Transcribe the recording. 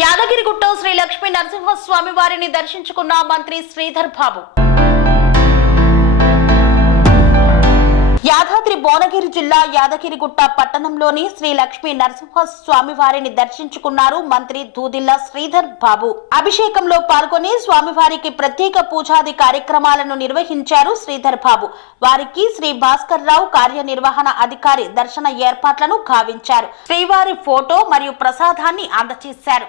యాదగిరిగుట్ట శ్రీ లక్ష్మీ నరసింహస్వామి వారిని దర్శించుకున్న మంత్రి శ్రీధర్ బాబు. యాదాద్రి భువనగిరి జిల్లా యాదగిరిగుట్ట పట్టణంలోని శ్రీ లక్ష్మీ నరసింహస్వామి వారిని దర్శించుకున్నారు మంత్రి దూదిల్ల శ్రీధర్ బాబు. అభిషేకంలో పాల్గొని స్వామివారికి ప్రత్యేక పూజాది కార్యక్రమాలను నిర్వహించారు శ్రీధర్ బాబు. వారికి శ్రీ భాస్కర్ రావు కార్యనిర్వహణ అధికారి దర్శన ఏర్పాట్లను గావించారు. శ్రీవారి ఫోటో మరియు ప్రసాదాన్ని అందజేశారు.